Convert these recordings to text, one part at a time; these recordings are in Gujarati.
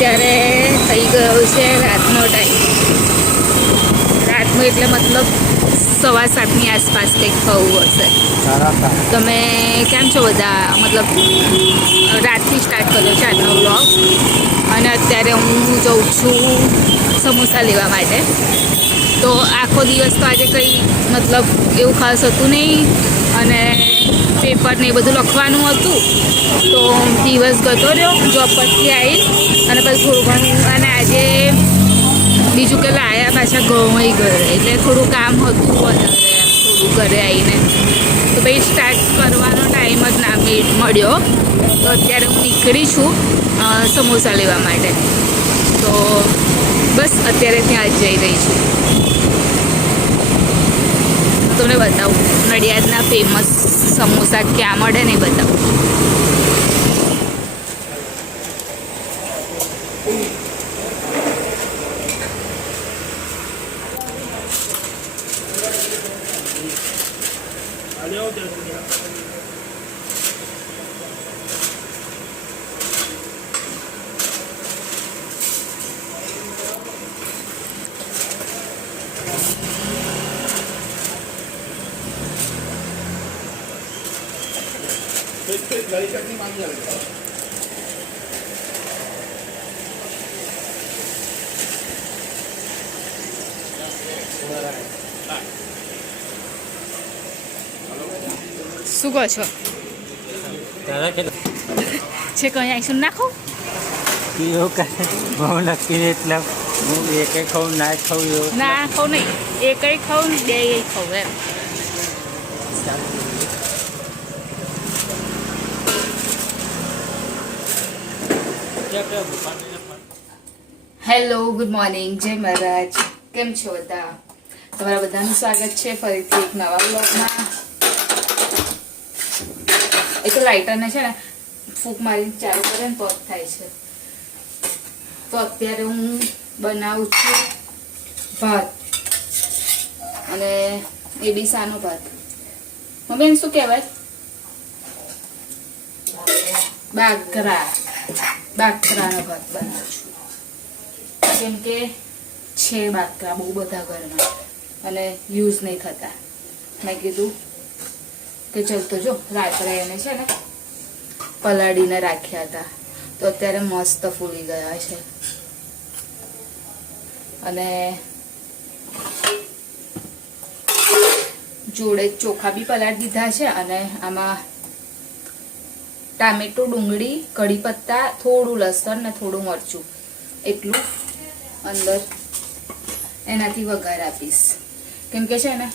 અત્યારે થઈ ગયો છે રાતનો ટાઈમ. રાતનો એટલે મતલબ 7:15ની આસપાસ કંઈક થયું હશે. તમે કેમ છો બધા? મતલબ રાતથી સ્ટાર્ટ કર્યો છે આજનો વ્લોગ અને અત્યારે હું જઉં છું સમોસા લેવા માટે. તો આખો દિવસ તો આજે કંઈ મતલબ એવું ખાસ હતું નહીં અને પેપર ને એ બધું લખવાનું હતું. તો દિવસ ગતો રહ્યો, જોબ પરથી આવી અને પછી થોડું ઘણું. અને આજે બીજું કે લાયા પાછા ઘઉં ઘરે, એટલે થોડું કામ હતું વધારે થોડું ઘરે આવીને. તો ભાઈ સ્ટાર્ટ કરવાનો ટાઈમ જ ના મળ્યો. તો અત્યારે હું નીકળી છું સમોસા લેવા માટે. તો બસ અત્યારે ત્યાં જ જઈ રહી છું. તમને બતાવું નડિયાદના ફેમસ સમોસા ક્યાં મળે ને બતાવું. શું કહો છો? છે કઈ આઈશું નાખો નક્કી એટલે હું એક ખાઉં ના ખાઉં ના ખાઉં નહીં, એક ખાઉં ને બે ખાઉં એમ. હેલો, ગુડ મોર્નિંગ, જય મહારાજ. કેમ છો બધા? તમારા બધાનું સ્વાગત છે ફરીથી એક નવા બ્લોગમાં. એ તો લાઇટરને છે ને ફૂંક મારીને ચાલુ કરે ને તો જ થાય છે. તો અત્યારે હું બનાવું છું ભાત અને એ બી સાનો ભાત. મમ્મી એને શું કહેવાય? બાકરાનો ભાત બનાવું છું. કેમ કે છે બાકરા બહુ બધા ઘરમાં અને યુઝ નહીં થતા. મેં કીધું કે ચાલતો જો રાત્રે એને છે ને પલાળીને રાખ્યા હતા તો અત્યારે મસ્ત ફૂલી ગયા છે. અને જોડે ચોખા બી પલાળી દીધા છે અને આમાં ટામેટું, ડુંગળી, કઢી પત્તા, થોડું લસણ ને થોડું મરચું એટલું અંદર એનાથી વઘાર આપીશ. કેમ કે છે ને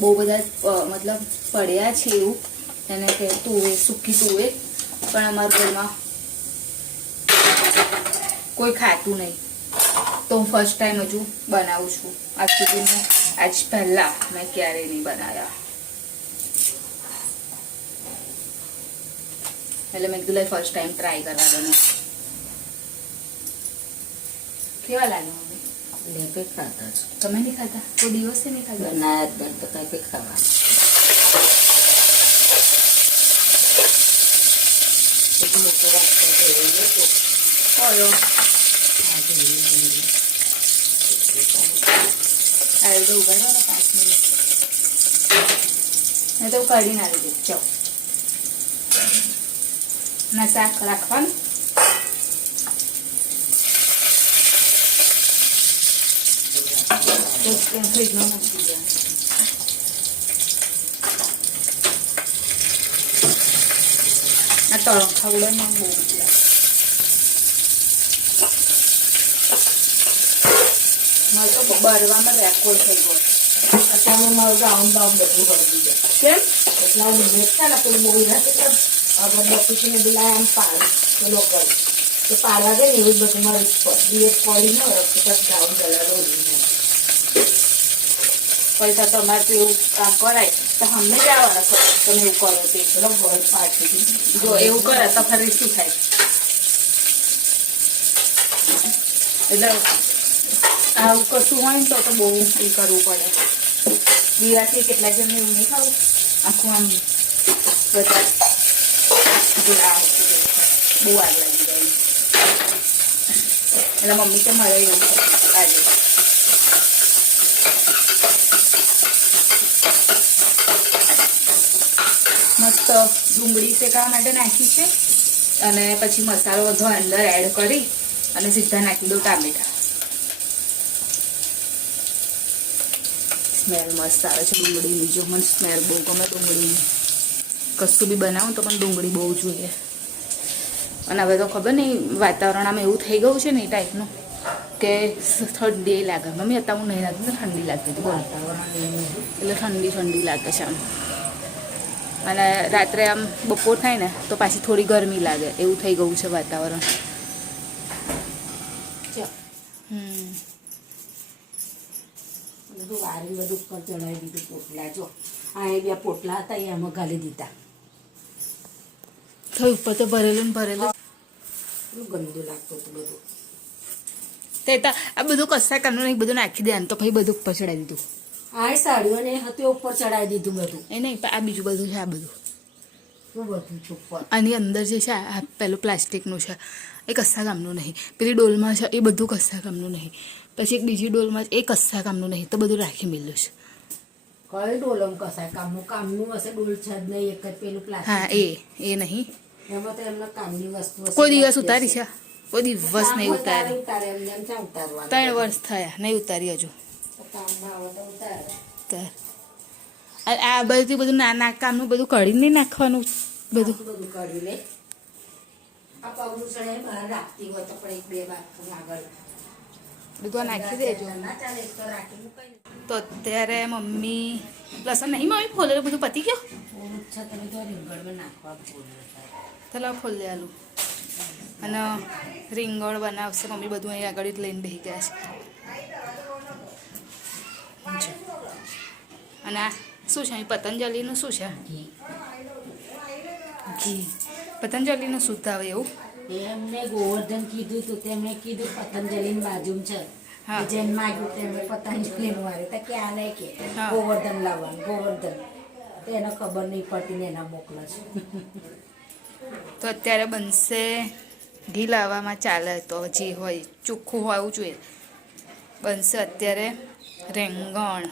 બહુ બધા મતલબ પડ્યા છે એવું એને કે તુવે, સૂકી તુવે, પણ અમારા ઘરમાં કોઈ ખાતું નહીં. તો હું ફર્સ્ટ ટાઈમ હજુ બનાવું છું. આજ સુધી મેં આજ પહેલાં મેં ક્યારેય નહીં બનાવ્યા. એટલે મેં કીધું ફર્સ્ટ ટાઈમ ટ્રાય કરવા દો. કેવા લાગે મમ્મી? ખાતા છે. તમે નહીં ખાતા? કોઈ દિવસે નહીં ખાતા? બનાયા જ તો કઈ ખાવા અરે તો ઉભા રહો ને 5 મિનિટ. મેં તો કાઢી નાખી દે. ચાલો ના શાક રાખવાનું. ફ્રીજમાં મૂકી દે. આ તળખા ઉડામાં બહુ મારે તો બરવામાં રેકોર્ડ થઈ ગયો. અત્યારે મારું ગાઉન બાઉન બધું કરી દીધું. કેમ? એટલા ઉમેર છે ને પેલું બહુ નથી બપીને પેલા આમ પાડ પેલો કરી તો પાડવા દે ને એવું જ બધું મારું દિવસ પડી ન પછી ગાઉન ગલા રોજી પૈસા તમારે તો એવું કામ કરાય તો અમને જ આવવાના તમે એવું કરો તે. પેલો બહુ પાછી જો એવું કરે તો ફરી શું થાય? એટલે આવું કશું હોય ને તો બહુ એ કરવું પડે. દિવાથી કેટલા જણને એવું નહીં ખાવું? આખું આમ બધા બહુ આગ લાગી જાય. એટલે મમ્મી કે મળે એવું છે આજે. મસ્ત ડુંગળી શેકાવા માટે નાખી છે અને પછી મસાલો બધો અંદર એડ કરી અને સીધા નાખી દઉં ટામેટા. સ્મેલ મસ્ત આવે છે ડુંગળીની. જો મને સ્મેલ બહુ ગમે ડુંગળીની. કશું બી બનાવું તો પણ ડુંગળી બહુ જોઈએ. અને હવે તો ખબર નહીં વાતાવરણ આમ એવું થઈ ગયું છે ને એ ટાઈપનું કે ઠંડી લાગે. મમ્મી અત્યારે હું નહીં લાગતી તો ઠંડી લાગતી હતી બોલ. એટલે ઠંડી લાગે છે આમ. અને રાત્રે આમ બપોર થાય ને તો પાછી થોડી ગરમી લાગે એવું થઈ ગયું છે વાતાવરણ. બધું વારી બધું ઉપર ચડાવી દીધું પોટલા. જો આ એ 2 પોટલા હતા એમાં ઘાલી દીધા. થયું ઉપર તો ભરેલું ને ભરેલું. ગંદુ લાગતું હતું બધું. તે તો આ બધું કશા કામનું નહીં, બધું નાખી દે તો ભાઈ બધું ઉપર ચડાવી દીધું. આ સાડીઓ ને હતું ઉપર ચડાવી દીધું બધું. એ નહીં આ બીજું બધું છે. આ બધું શું બધું છે ઉપર? આની અંદર જે છે આ પેલું પ્લાસ્ટિકનું છે એ કશા કામનું નહીં. પેલી ડોલમાં છે એ બધું કશા કામનું નહીં. પછી એક બીજી ડોલમાં એ કશા કામનું નહીં. તો બધું રાખી મેલું છે. કઈ ડોલમ કસાય કામનું હશે? ડોલ છે જ નહીં, એક જ પેલું પ્લાસ્ટિક. હા એ નહીં. એમાં તો એમના કામની વસ્તુ હશે. કોઈ દિવસ ઉતારી છે? કોઈ દિવસ નહીં ઉતારી. ઉતારે એમને એમ ક્યાં ઉતારવાનું? 3 વર્ષ થયા નહીં ઉતારી હજુ. કામમાં આવે તો ઉતારે. આ બધું નાના કામનું બધું કાઢીને નહીં નાખવાનું બધું. બધું કાઢી લે. આ પગનું સળે બહાર રાખતી હોય તો પણ 1-2 બાથરૂમ આગળ બધું નાખી દેજો. ના ચાલે તો રાખી મુકાય. તો અત્યારે મમ્મી લસણ નહીં મમ્મી ફોલેલું બધું પતી ગયો. થોડું છે તમે તો રીંગણમાં નાખવા બોલો. ચાલો ફોલ દેલું. અને રીંગણ બનાવશે મમ્મી. બધું અહીં આગળ જ લઈને બેસી ગયા છે. અને આ શું છે? પતંજલિનું શું છે? ઘી. પતંજલિનું શુદ્ધ આવે એવું. એમને ગોવર્ધન કીધું તો તેમણે કીધું પતંજલિની બાજુમાં છે. જેમ માગ્યું તેમને પતંજલિનું વારે તો ક્યાં નહીં કે ગોવર્ધન લાવવાનું ગોવર્ધન. તો એને ખબર નહીં પડતી ને એના મોકલે છે. તો અત્યારે બનશે ઘી લાવવામાં ચાલે તો જે હોય ચોખ્ખું હોવું જોઈએ. બનશે અત્યારે રીંગણ.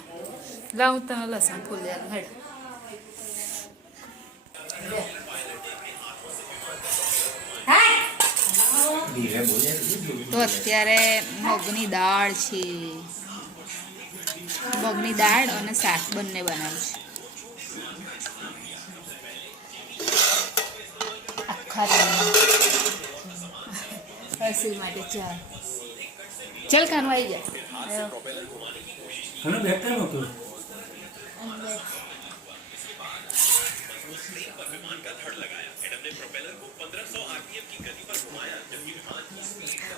લાવ તમે લસણ ફૂલ્યા હેડ. તો અત્યારે મગની દાળ છે. મગની દાળ અને શાક બંને બનાવ્યું છે. આખા રસોઈ માટે ચાલ કાનું આવી જાય.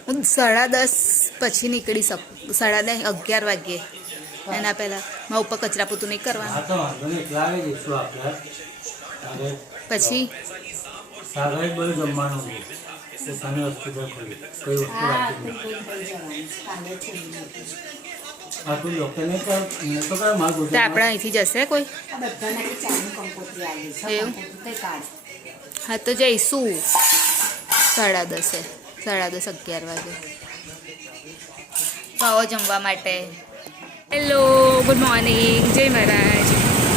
હું 10:30 પછી નીકળી શકું. 11:30 વાગ્યે. એના પહેલાં મારા ઉપર કચરા પોતું નહીં કરવાનું. પછી આપણે અહીંથી જશે કોઈ? એવું? હા તો જઈશું 10:30. 10:30 11 વાગે. તો આવો જમવા માટે. હેલો, ગુડ મોર્નિંગ, જય મહારાજ.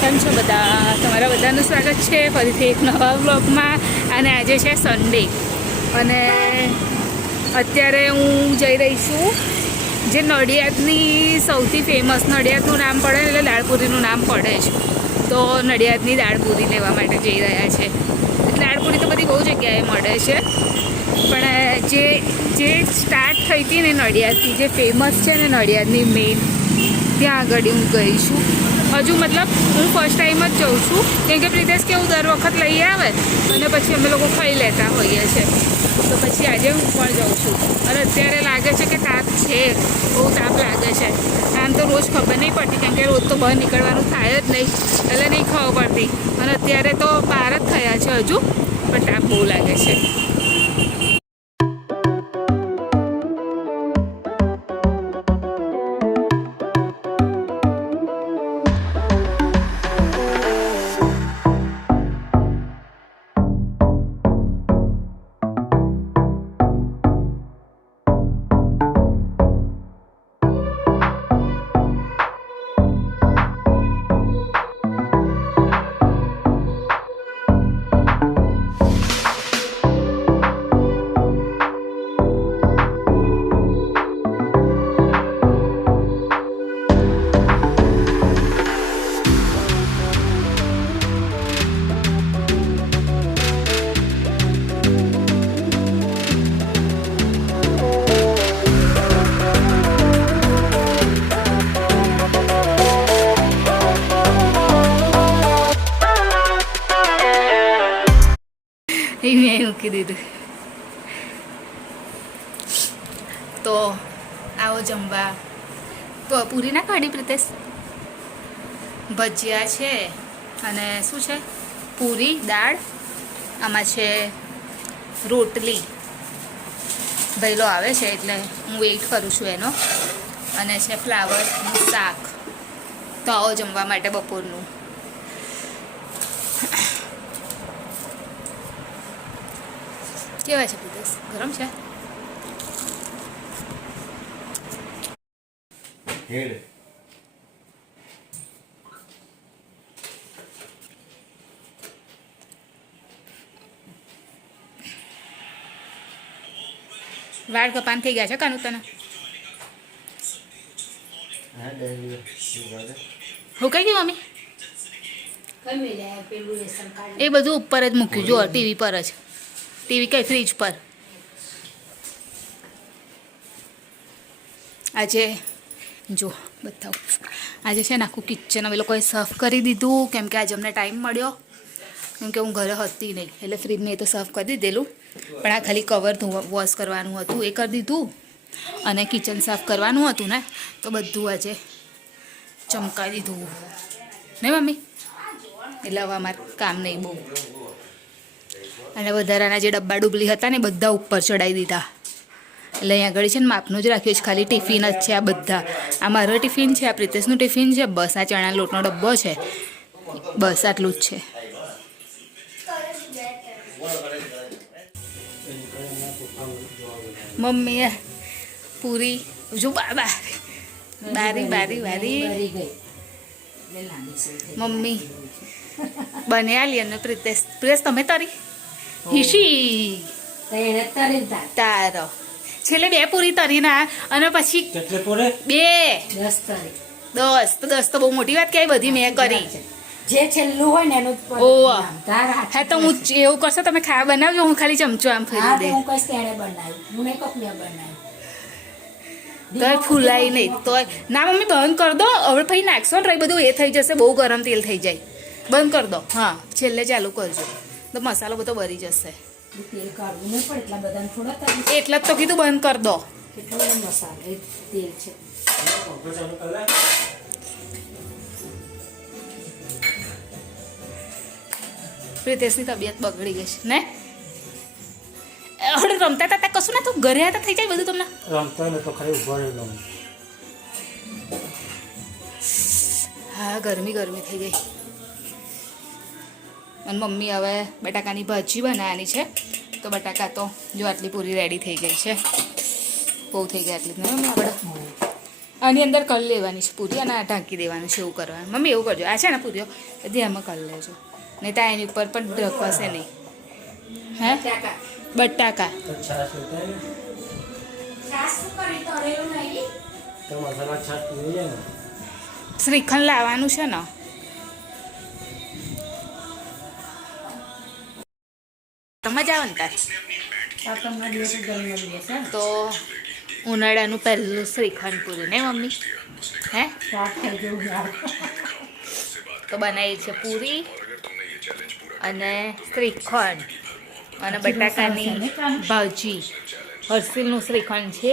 કેમ છો બધા? તમારા બધાનું સ્વાગત છે ફરીથી એક નવા બ્લોગમાં. અને આજે છે સન્ડે અને અત્યારે હું જઈ રહી છું જે નડિયાદની સૌથી ફેમસ, નડિયાદનું નામ પડે એટલે દાળપુરીનું નામ પડે જ, તો નડિયાદની દાળપુરી લેવા માટે જઈ રહ્યા છે. દાળપુરી તો બધી બહુ જગ્યાએ મળે છે પણ જે સ્ટાર્ટ થઈ હતી ને નડિયાદથી, જે ફેમસ છે ને નડિયાદની મેઇન, ત્યાં આગળ હું ગઈ છું. હજુ મતલબ હું ફર્સ્ટ ટાઈમ જ જાઉં છું કેમ કે પ્રિતેશ કેવું દર વખત લઈ આવે અને પછી અમે લોકો ખાઈ લેતા હોઈએ છીએ. તો પછી આજે હું પણ જાઉં છું અને અત્યારે લાગે છે કે તાપ છે, બહુ તાપ લાગે છે. આમ તો રોજ ખબર નહીં પડતી કેમ કે રોજ તો બહાર નીકળવાનું થાય જ નહીં એટલે નહીં ખબર પડતી. અને અત્યારે તો 12 જ થયા છે હજુ પણ તાપ બહુ લાગે છે. મૂકી દીધું. તો આવો જમવા. પૂરી ના કાઢી પ્રિતેશ? ભજીયા છે અને શું છે, પૂરી દાળ, આમાં છે રોટલી. ભૈલો આવે છે એટલે હું વેઇટ કરું છું એનો, અને છે ફ્લાવરનું શાક. તો આવો જમવા માટે બપોરનું. કેવા છે પ્રિતેશ? ગરમ છે? વાળ કપાન થઈ ગયા છે કાનું તને? હું કઈ ગઈ મમ્મી? એ બધું ઉપર જ મૂક્યું, જો ટીવી પર જ. ટીવી કઈ ફ્રીજ પર. આજે જો બતાવું, આજે છે ને આખું કિચન અમે લોકોએ સાફ કરી દીધું, કેમ કે આજે અમને ટાઈમ મળ્યો, કેમ કે હું ઘરે હતી નહીં, એટલે ફ્રીજને એ તો સાફ કરી દીધેલું, પણ આ ખાલી કવર વોશ કરવાનું હતું એ કરી દીધું, અને કિચન સાફ કરવાનું હતું ને, તો બધું આજે ચમકાવી દીધું નહીં મમ્મી? એટલે હવે અમારે કામ નહીં બહુ. અને વધારાના જે ડબ્બા ડુબલી હતા ને બધા ઉપર ચડાવી દીધા. એટલે અહીંયા આગળ છે ને માપનું જ રાખ્યું છે, ખાલી ટિફિન જ છે આ બધા. આ મારો ટિફિન છે, આ પ્રિતેશનું ટિફિન છે, બસ આ ચણા લોટનો ડબ્બો છે, બસ આટલું જ છે. મમ્મીએ પૂરી જો બારી મમ્મી બને આલી, અને પ્રિતેશ તમે તારી હિશી તારો છેલ્લે 2 પૂરી તરી ના, અને પછી 10 તો બહુ મોટી વાત કહેવાય, બધી મેં કરી. જે છેલ્લું હોય ને એનું હા, તો હું એવું કરશો તમે ખાવા બનાવજો, હું ખાલી ચમચો આમ ફરી દે. હું કઈશ તેને બનાવ્યું, હું નહીં કપ મેં બનાવ્યું. તોય ફૂલાય નહીં તોય ના મમ્મી બંધ કરી દો હવે, પછી નાખશો ને બધું એ થઈ જશે, બહુ ગરમ તેલ થઈ જાય. બંધ કરી દો. હા, છેલ્લે ચાલુ કરજો તો મસાલો બધો બળી જશે. તેલ કાઢવું નહીં પણ એટલા બધા થોડા એટલે જ તો કીધું બંધ કરી દો. કેટલો બધો મસાલો તેલ છે. પ્રિતેશની તબિયત બગડી ગઈ છે ને? હવે રમતા હતા કશું ના, તો ઘરે હતા થઈ જાય બધું તમને. રમતો ને તો ખાલી ઉભો રહેલો. હા, ગરમી થઈ ગઈ. અને મમ્મી હવે બટાકાની ભાજી બનાવવાની છે, તો બટાકા તો જો આટલી પૂરી રેડી થઈ ગઈ છે. બહુ થઈ ગઈ આટલી ને મમ્મી? આપણે આની અંદર કરી લેવાની છે પૂરી, અને ઢાંકી દેવાનું છે, એવું કરવાનું. મમ્મી એવું કરજો, આ છે ને પૂરીઓ બધી આમાં કરી લેજો, નહીં તો એની ઉપર પણ ઢકવાશે નહીં. હે બટાકા શ્રીખંડ લાવવાનું છે ને? મજા આવે ને તાર તો ઉનાળાનું પહેલું શ્રીખંડ પૂરી ને મમ્મી? હે તો બનાવી છે પૂરી અને શ્રીખંડ અને બટાકાની ભાજી. હર્ષિલનું શ્રીખંડ છે,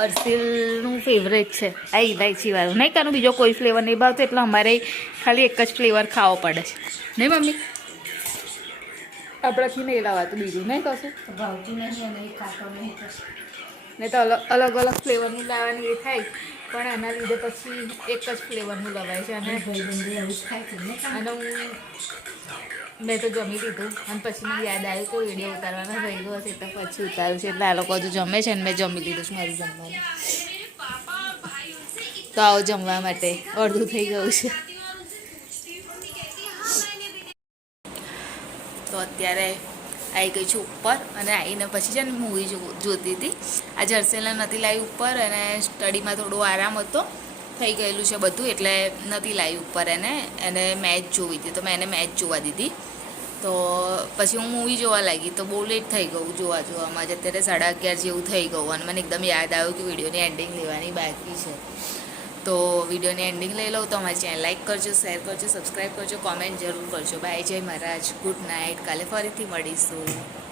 હર્ષિલનું ફેવરેટ છે આ ઇલાયચી વાળું. નહીં કાનું બીજો કોઈ ફ્લેવર નહીં ભાવતો, એટલે અમારે ખાલી એક જ ફ્લેવર ખાવો પડે છે નહીં મમ્મી? આપણાથી નહીં લાવાતું બીજું નહીં કશું ભાવતું નહીં અને ખાતો નહીં. નહીં તો અલગ અલગ ફ્લેવરનું લાવવાની એ થાય, પણ આના લીધે પછી એક જ ફ્લેવરનું લવાય છે. અને મેં તો જમી લીધું, અને પછી મને યાદ આવ્યું કોઈ વિડીયો ઉતારવાનો રહેલો હશે, એટલે પછી ઉતાર્યું છે. એટલે આ લોકો હજુ જમે છે, અને મેં જમી લીધું છે મારું જમવાનું. તો આવો જમવા માટે અડધું થઈ ગયું છે. તો અત્યારે આવી ગઈ છું ઉપર, અને આવીને પછી છે ને મૂવી જોતી હતી. આજે હર્ષેલને નથી લાવી ઉપર, અને સ્ટડીમાં થોડો આરામ હતો, થઈ ગયેલું છે બધું, એટલે નથી લાવી ઉપર એને મેચ જોવી હતી, તો મેં એને મેચ જોવા દીધી. તો પછી હું મૂવી જોવા લાગી, તો બહુ લેટ થઈ ગયું જોવામાં. અત્યારે 11:30 જેવું થઈ ગયું, અને મને એકદમ યાદ આવ્યું કે વિડીયોની એન્ડિંગ લેવાની બાકી છે. તો વિડીયોની એન્ડિંગ લઈ લઉં તો અમારી ચેનલ લાઈક કરજો, શેર કરજો, સબસ્ક્રાઈબ કરજો, કોમેન્ટ જરૂર કરજો. બાય, જય મહારાજ, ગુડ નાઇટ. કાલે ફરીથી મળીશું.